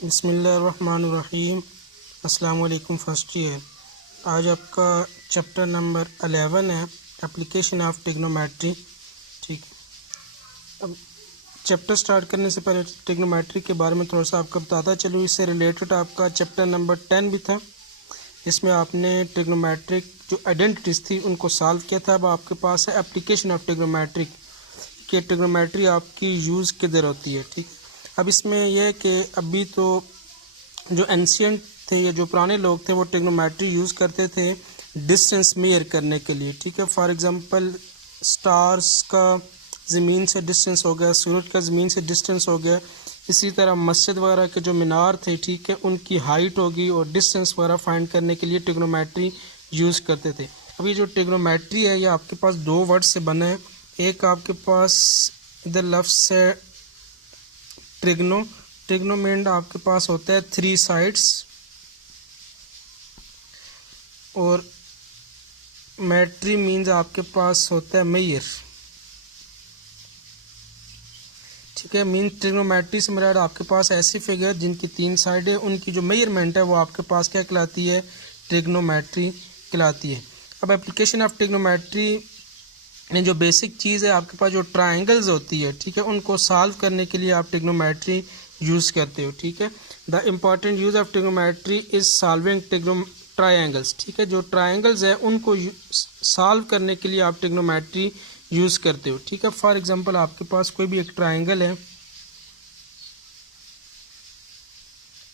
बिस्मिल्लाहिर्रहमानिर्रहीम। अस्सलाम वालेकुम फर्स्ट ईयर। आज आपका चैप्टर नंबर 11 है, एप्लीकेशन ऑफ ट्रिग्नोमेट्री। ठीक है, अब चैप्टर स्टार्ट करने से पहले ट्रिग्नोमेट्री के बारे में थोड़ा सा आपको बताता चलूँ। इससे रिलेटेड आपका चैप्टर नंबर 10 भी था। इसमें आपने ट्रिग्नोमेट्रिक जो आइडेंटिटीज़ थी उनको सॉल्व किया था। अब आपके पास है एप्लीकेशन ऑफ ट्रिग्नोमेट्रिक कि ट्रिग्नोमेट्री आपकी यूज़ किधर होती है। ठीक, अब इसमें यह है कि अभी तो जो एंशियंट थे या जो पुराने लोग थे वो ट्रिग्नोमेट्री यूज़ करते थे डिस्टेंस मेयर करने के लिए। ठीक है, फॉर एग्जांपल स्टार्स का ज़मीन से डिस्टेंस हो गया, सूरज का ज़मीन से डिस्टेंस हो गया। इसी तरह मस्जिद वगैरह के जो मीनार थे, ठीक है, उनकी हाइट होगी और डिस्टेंस वगैरह फाइंड करने के लिए ट्रिग्नोमेट्री यूज़ करते थे। अभी जो ट्रिग्नोमेट्री है ये आपके पास दो वर्ड से बना है। एक आपके पास इधर लफ्ज़ से ट्रिग्नो मीन आपके पास होता है 3 साइड्स, और मेट्री मीन्स आपके पास होता है मेयर। ठीक है, मीन ट्रिग्नोमेट्री से मुराद आपके पास ऐसी फिगर जिनकी 3 साइड है, उनकी जो मेजरमेंट है वो आपके पास क्या कहलाती है? ट्रिग्नोमेट्री कहलाती है। अब एप्लीकेशन ऑफ ट्रिग्नोमेट्री में जो बेसिक चीज़ है आपके पास जो ट्रायंगल्स होती है, ठीक है, उनको सॉल्व करने के लिए आप ट्रिग्नोमेट्री यूज़ करते हो। ठीक है, the important use of trigonometry is solving triangles. ठीक है, जो ट्रायंगल्स है उनको सॉल्व करने के लिए आप ट्रिग्नोमेट्री यूज़ करते हो। ठीक है, फॉर एग्जांपल आपके पास कोई भी एक ट्रायंगल है,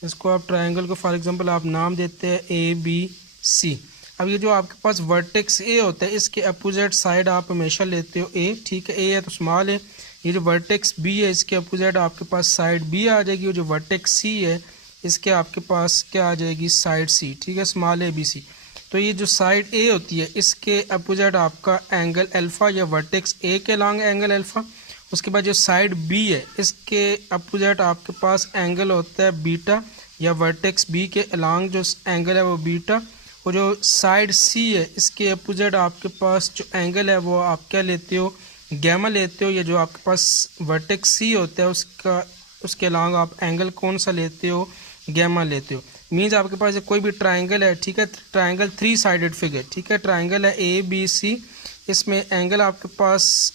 इसको आप ट्रायंगल को फॉर एग्जांपल आप नाम देते हैं ABC। अब ये जो आपके पास वर्टेक्स ए होता है इसके अपोजिट साइड आप हमेशा लेते हो ए। ठीक है, ए है तो स्मॉल है। ये जो वर्टेक्स बी है इसके अपोजिट आपके पास साइड बी आ जाएगी, और जो वर्टेक्स सी है इसके आपके पास क्या आ जाएगी? साइड सी। ठीक है, स्मॉल ए बी सी। तो ये जो साइड ए होती है इसके अपोजिट आपका एंगल अल्फ़ा या वर्टेक्स ए के लॉन्ग एंगल अल्फ़ा। उसके बाद जो साइड बी है इसके अपोजिट आपके पास एंगल होता है बीटा, या वर्टेक्स बी के अलॉन्ग जो एंगल है वो बीटा। और जो साइड सी है इसके अपोजिट आपके पास जो एंगल है वो आप क्या लेते हो? गैमा लेते हो। या जो आपके पास वर्टेक्स सी होता है उसके अलॉन्ग आप एंगल कौन सा लेते हो? गैमा लेते हो। मीन्स आपके पास कोई भी ट्राइंगल है, ठीक है, ट्राइंगल 3 साइडेड फिगर, ठीक है, ट्राइंगल है ABC। इसमें एंगल आपके पास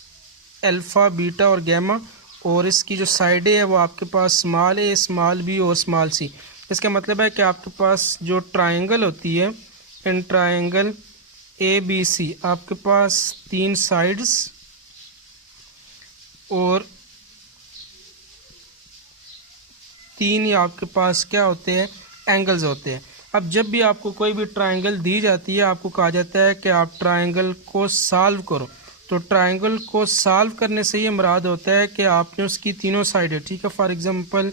अल्फ़ा, बीटा और गैमा, और इसकी जो साइडें है वो आपके पास स्मॉल ए, स्मॉल बी और स्मॉल सी। इसका मतलब है कि आपके पास जो ट्राइंगल होती है, इन ट्राइंगल ABC आपके पास 3 साइड्स और 3 ही आपके पास क्या होते हैं? एंगल्स होते हैं। अब जब भी आपको कोई भी ट्राइंगल दी जाती है आपको कहा जाता है कि आप ट्राइंगल को सॉल्व करो। तो ट्राइंगल को सॉल्व करने से ये मुराद होता है कि आपने उसकी तीनों साइडें, ठीक है, फॉर एग्जांपल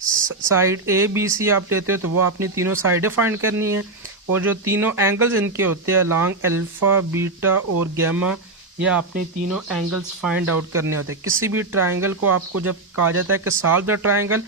साइड ABC आप लेते हो तो वो आपने तीनों साइडें फाइंड करनी है, और जो तीनों एंगल्स इनके होते हैं लॉन्ग अल्फ़ा, बीटा और गैमा, या आपने तीनों एंगल्स फाइंड आउट करने होते हैं। किसी भी ट्राइंगल को आपको जब कहा जाता है कि सॉल्व द ट्राइंगल,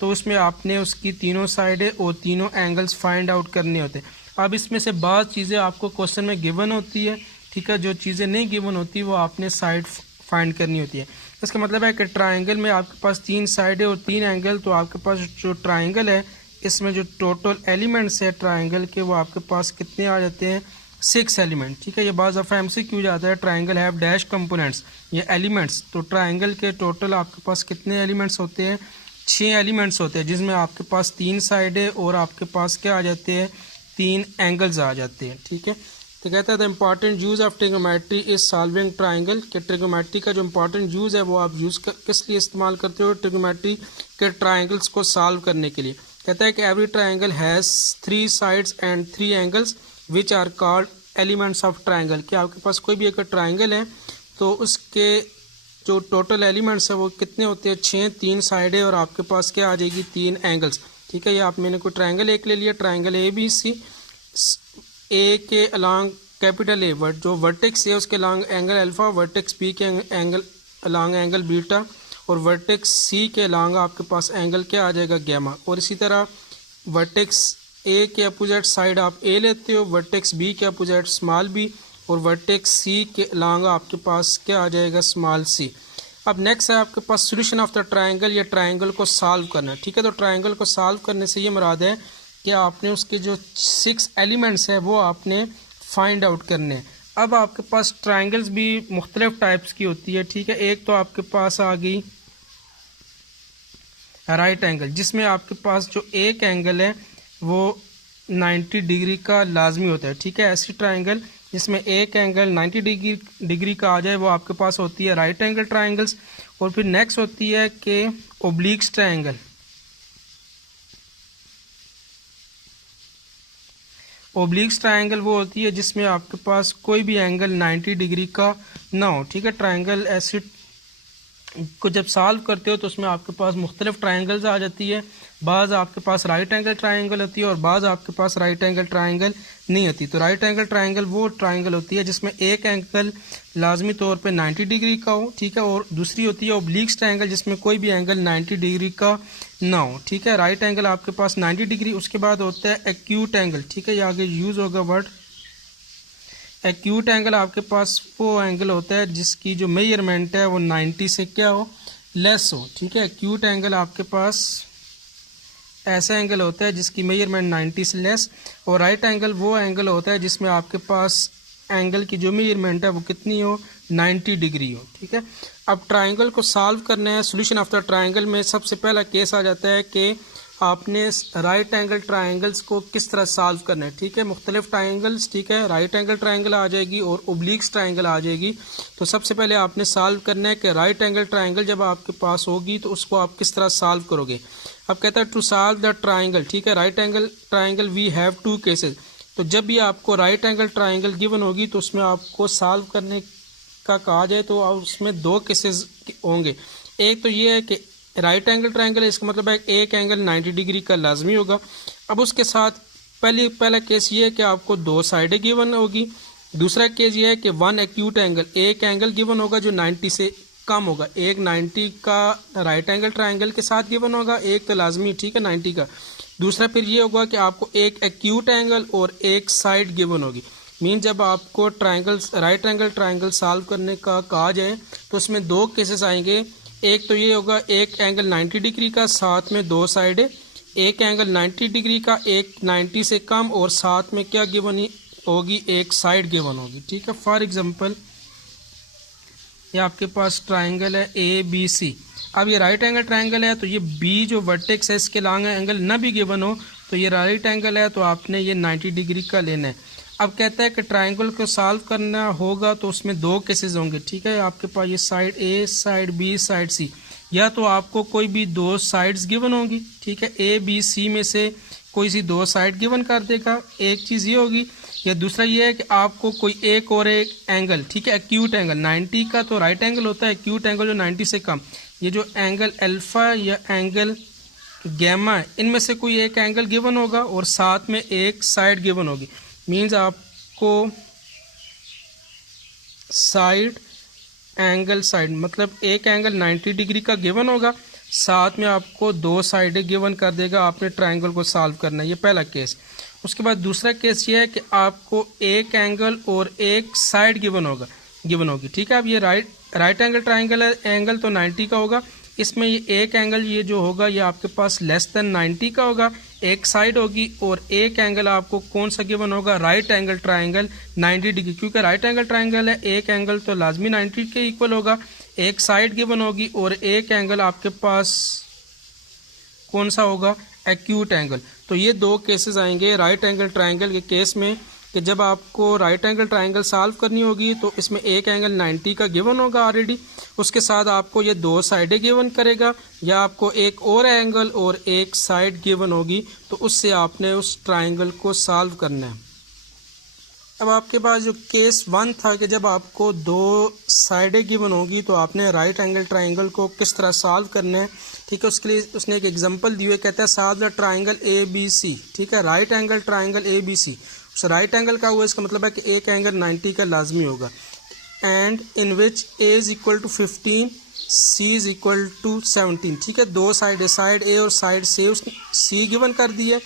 तो उसमें आपने उसकी तीनों साइडें और तीनों एंगल्स फाइंड आउट करने होते हैं। अब इसमें से बाज़ चीज़ें आपको क्वेश्चन में गिवन होती है, ठीक है, जो चीज़ें नहीं गिवन होती वो आपने साइड फाइंड करनी होती है। इसका मतलब है कि ट्राइंगल में आपके पास 3 साइडें और 3 एंगल, तो आपके पास जो ट्राइंगल है इसमें जो टोटल एलिमेंट्स है ट्राइंगल के वो आपके पास कितने आ जाते हैं? 6 एलिमेंट। ठीक है, ये बाज़ दफ़ा MCQ जाता है, ट्राइंगल हैव डैश कंपोनेंट्स, ये एलिमेंट्स। तो ट्राइंगल के टोटल आपके पास कितने एलिमेंट्स होते हैं? 6 एलिमेंट्स होते हैं, जिसमें आपके पास 3 साइडें और आपके पास क्या आ जाते हैं? 3 एंगल्स आ जाते हैं। ठीक है, तो कहता है the important use of trigonometry is solving triangle, कि ट्रिग्नोमेट्री का जो इम्पॉर्टेंट यूज़ है वो आप किस लिए इस्तेमाल करते हो? ट्रिग्नोमेट्री के ट्राइंगल्स को सॉल्व करने के लिए। कहता है कि every triangle has 3 sides and 3 angles which are called elements of triangle, कि आपके पास कोई भी अगर ट्राइंगल है तो उसके जो टोटल एलिमेंट्स है वो कितने होते हैं? 6, 3 साइडें और आपके पास क्या आ जाएगी? 3 एंगल्स। ठीक है, ये आप मैंने कोई ट्राइंगल एक ले लिया, ट्राइंगल ABC, ए के अलॉन्ग कैपिटल ए जो वर्टेक्स है उसके along angle alpha, vertex B के एंगल अलॉन्ग एंगल बीटा, और वर्टेक्स सी के अलॉन्ग आपके पास एंगल क्या आ जाएगा? गैमा। और इसी तरह वर्टेक्स ए के अपोजिट साइड आप ए लेते हो, वर्टेक्स बी के अपोजिट स्मॉल बी, और वर्टेक्स सी के अलॉन्ग आपके पास क्या आ जाएगा? Small C. अब नेक्स्ट है आपके पास सोल्यूशन ऑफ द ट्रायंगल, या ट्रायंगल को सॉल्व करना, ठीक है। तो ट्रायंगल को सॉल्व करने से ये मुराद है कि आपने उसके जो 6 एलिमेंट्स हैं वो आपने फाइंड आउट करने हैं। अब आपके पास ट्रायंगल्स भी मुख्तलिफ टाइप्स की होती है, ठीक है। एक तो आपके पास आ गई राइट एंगल, जिसमें आपके पास जो एक एंगल है वो 90 डिग्री का लाजमी होता है, ठीक है। ऐसी ट्रायंगल जिसमें एक एंगल 90 डिग्री का आ जाए वो आपके पास होती है राइट एंगल ट्रायंगल्स। और फिर नेक्स्ट होती है कि ओब्लिक्स ट्रायंगल। ओब्लिक्स ट्रायंगल वो होती है जिसमें आपके पास कोई भी एंगल 90 डिग्री का ना हो, ठीक है। ट्रायंगल ऐसी को जब सॉल्व करते हो तो उसमें आपके पास मुख्तलिफ ट्रायंगल्स आ जाती है। बाज़ आपके पास राइट एंगल ट्रायंगल होती है और बाज़ आपके पास राइट एंगल ट्रायंगल नहीं होती। तो राइट एंगल ट्रायंगल वो ट्रायंगल होती है जिसमें एक एंगल लाजमी तौर पे 90 डिग्री का हो, ठीक है। और दूसरी होती है ओब्लिक्स ट्रायंगल जिसमें कोई भी एंगल 90 डिग्री का ना हो, ठीक है। राइट एंगल आपके पास 90 डिग्री, उसके बाद होता है एक्यूट एंगल, ठीक है। ये आगे यूज़ होगा वर्ड। एक्यूट एंगल आपके पास वो एंगल होता है जिसकी जो मेजरमेंट है वो 90 से क्या हो, लेस हो, ठीक है। एक्यूट एंगल आपके पास ऐसा एंगल होता है जिसकी मेजरमेंट 90 से लेस। और राइट एंगल वो एंगल होता है जिसमें आपके पास एंगल की जो मेजरमेंट है वो कितनी हो, 90 डिग्री हो, ठीक है। अब ट्रायंगल को सॉल्व करना है। सोल्यूशन ऑफ द ट्रायंगल में सबसे पहला केस आ जाता है कि आपने राइट एंगल ट्रायंगल्स को किस तरह सॉल्व करना है, ठीक है। मुख्तलिफ ट्रायंगल्स, ठीक है। राइट एंगल ट्रायंगल आ जाएगी और ओब्लिक्स ट्रायंगल आ जाएगी। तो सबसे पहले आपने सॉल्व करना है कि राइट एंगल ट्रायंगल जब आपके पास होगी तो उसको आप किस तरह सॉल्व करोगे। अब कहता है टू सॉल्व द ट्रायंगल, ठीक है। Right angle triangle we have 2 cases. तो जब भी आपको राइट एंगल ट्रायंगल गिवन होगी तो उसमें आपको सॉल्व करने का कहा जाए तो उसमें 2 केसेस होंगे। एक तो ये है कि राइट एंगल ट्रायंगल है, इसका मतलब है एक एंगल 90 डिग्री का लाजमी होगा। अब उसके साथ पहला केस ये है कि आपको 2 साइडें गिवन होगी। दूसरा केस ये है कि 1 एक्यूट एंगल, एक एंगल गिवन होगा जो 90 से कम होगा। एक 90 का राइट एंगल ट्रायंगल के साथ गिवन होगा, एक तो लाजमी, ठीक है, 90 का। दूसरा फिर ये होगा कि आपको एक एक्यूट एंगल और एक साइड गिवन होगी। मीन जब आपको triangle right angle triangle solve करने का कहा जाए तो उसमें 2 केसेस आएंगे। एक तो ये होगा एक एंगल 90 डिग्री का, साथ में 2 साइडें। एक एंगल 90 डिग्री का, एक 90 से कम, और साथ में क्या गिवन होगी, एक साइड गिवन होगी, ठीक है। फॉर एग्जांपल ये आपके पास ट्रायंगल है ABC। अब ये राइट एंगल ट्रायंगल है तो ये B जो वर्टेक्स है इसके लॉन्ग एंगल ना भी गिवन हो तो ये राइट एंगल है तो आपने ये 90 डिग्री का लेना है। अब कहता है कि ट्रायंगल को सॉल्व करना होगा तो उसमें 2 केसेस होंगे, ठीक है। आपके पास ये side A, side B, side C। या तो आपको कोई भी 2 साइड्स गिवन होंगी, ठीक है। A, B, C में से कोई सी 2 साइड गिवन कर देगा, एक चीज़ ये होगी। या दूसरा ये है कि आपको कोई एक और एक एंगल, ठीक है, एक्यूट एंगल 90 का तो राइट एंगल होता है, एक्यूट एंगल जो 90 से कम, ये जो एंगल अल्फा या एंगल गैमा है इनमें से कोई एक एंगल गिवन होगा और साथ में एक साइड गिवन होगी। मीन्स आपको साइड एंगल साइड मतलब एक एंगल 90 डिग्री का गिवन होगा, साथ में आपको 2 साइडें गिवन कर देगा। आपने ट्रायंगल को सॉल्व करना है, ये पहला केस। उसके बाद दूसरा केस ये है कि आपको एक एंगल और एक साइड गिवन होगी, ठीक है। अब ये राइट एंगल ट्रायंगल है, एंगल तो 90 का होगा। इसमें ये एक एंगल ये जो होगा ये आपके पास लेस देन 90 का होगा, एक साइड होगी, और एक एंगल आपको कौन सा गिवन होगा, राइट एंगल ट्रायंगल 90 डिग्री। क्योंकि राइट एंगल ट्रायंगल है, एक एंगल तो लाजमी 90 के इक्वल होगा, एक साइड गिवन होगी, और एक एंगल आपके पास कौन सा होगा, एक्यूट एंगल। तो ये 2 केसेस आएंगे राइट एंगल ट्रायंगल के केस में कि जब आपको राइट एंगल ट्रायंगल सॉल्व करनी होगी तो इसमें एक एंगल 90 का गिवन होगा ऑलरेडी, उसके साथ आपको ये 2 साइडें गिवन करेगा, या आपको एक और एंगल और एक साइड गिवन होगी, तो उससे आपने उस ट्रायंगल को सॉल्व करना है। अब आपके पास जो केस 1 था कि जब आपको 2 साइडें गिवन होगी तो आपने राइट एंगल ट्रायंगल को किस तरह सॉल्व करना है, ठीक है। उसके लिए उसने एक एग्जांपल दी हुई, कहता है सॉल्व द ट्रायंगल ABC, ठीक है। राइट एंगल ट्रायंगल ABC, उस राइट एंगल का हुआ इसका मतलब है कि एक एंगल 90 का लाजमी होगा। And in which A is equal to 15, C is equal to 17, ठीक है। 2 साइड A और साइड C गिवन कर दी है।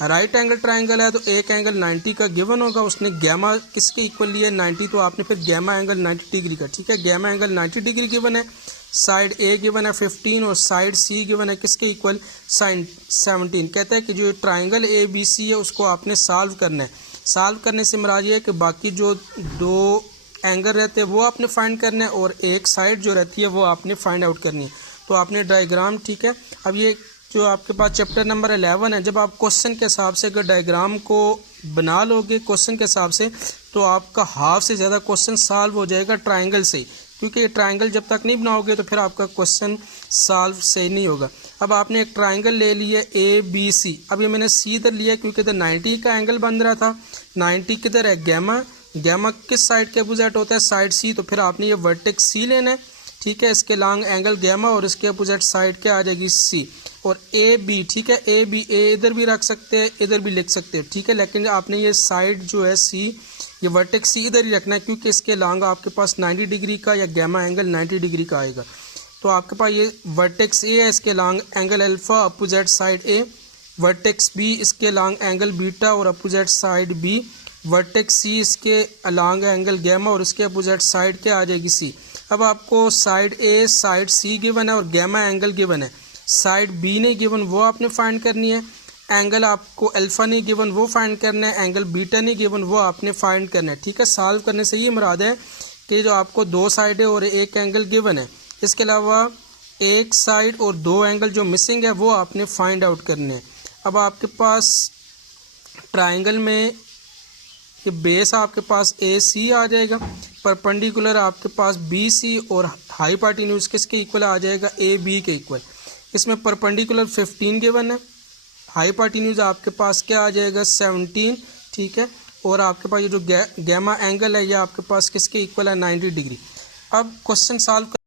राइट एंगल ट्राइंगल है तो एक एंगल 90 का गिवन होगा, उसने गैमा किसके इक्वल लिया है 90, तो आपने फिर गैमा एंगल 90 डिग्री का, ठीक है, गैमा एंगल 90 डिग्री गिवन है, साइड ए गिवन है 15 और साइड सी गिवन है किसके इक्वल साइन 17। कहता है कि जो ट्राइंगल ए बी सी है उसको आपने सॉल्व करना है। सॉल्व करने से मुराद ये है कि बाकी जो दो एंगल रहते हैं वो आपने फाइंड करना है और एक साइड जो रहती है वो आपने फाइंड आउट करनी है। तो आपने डायग्राम, ठीक है, अब ये जो आपके पास चैप्टर नंबर 11 है, जब आप क्वेश्चन के हिसाब से अगर डायग्राम को बना लोगे क्वेश्चन के हिसाब से तो आपका हाफ से ज़्यादा क्वेश्चन सॉल्व हो जाएगा ट्राइंगल से, क्योंकि ये ट्राइंगल जब तक नहीं बनाओगे तो फिर आपका क्वेश्चन सॉल्व सही नहीं होगा। अब आपने एक ट्राइंगल ले लिया ए बी सी, अब ये मैंने सी इधर लिया क्योंकि इधर 90 का एंगल बन रहा था, 90 किधर है गैमा, गैमा किस साइड के अपोजिट होता है साइड सी, तो फिर आपने ये वर्टेक्स सी लेना है, ठीक है, इसके लॉन्ग एंगल गैमा और इसके अपोजिट साइड क्या आ जाएगी सी, और ए बी, ठीक है, ए बी ए इधर भी रख सकते हैं इधर भी लिख सकते हैं, ठीक है, लेकिन आपने ये साइड जो है सी, ये वर्टेक्स सी इधर ही रखना है क्योंकि इसके लॉन्ग आपके पास 90 डिग्री का या गैमा एंगल 90 डिग्री का आएगा। तो आपके पास ये वर्टेक्स ए है, इसके long angle alpha opposite side A, vertex B इसके लॉन्ग एंगल बीटा और opposite side B, vertex C इसके लॉन्ग एंगल गैमा और इसके अपोजिट साइड क्या आ जाएगी सी। अब आपको साइड ए साइड सी गिवन है और गैमा एंगल गिवन है, साइड बी ने गिवन वो आपने फाइंड करनी है, एंगल आपको अल्फा ने गिवन वो फाइंड करना है, एंगल बीटा ने गिवन वो आपने फाइंड करना है, ठीक है। सॉल्व करने से ये मुराद है कि जो आपको दो साइड है और एक एंगल गिवन है, इसके अलावा एक साइड और दो एंगल जो मिसिंग है वो आपने फाइंड आउट करने हैं। अब आपके पास ट्राइंगल में ये बेस आपके पास ए सी आ जाएगा, परपेंडिकुलर आपके पास बी सी और हाइपोटेन्यूज किसके इक्वल आ जाएगा ए बी के इक्वल। इसमें परपेंडिकुलर 15 गिवन है, हाइपोटेन्यूज आपके पास क्या आ जाएगा 17, ठीक है, और आपके पास ये जो गैमा एंगल है ये आपके पास किसके इक्वल है 90 डिग्री। अब क्वेश्चन सॉल्व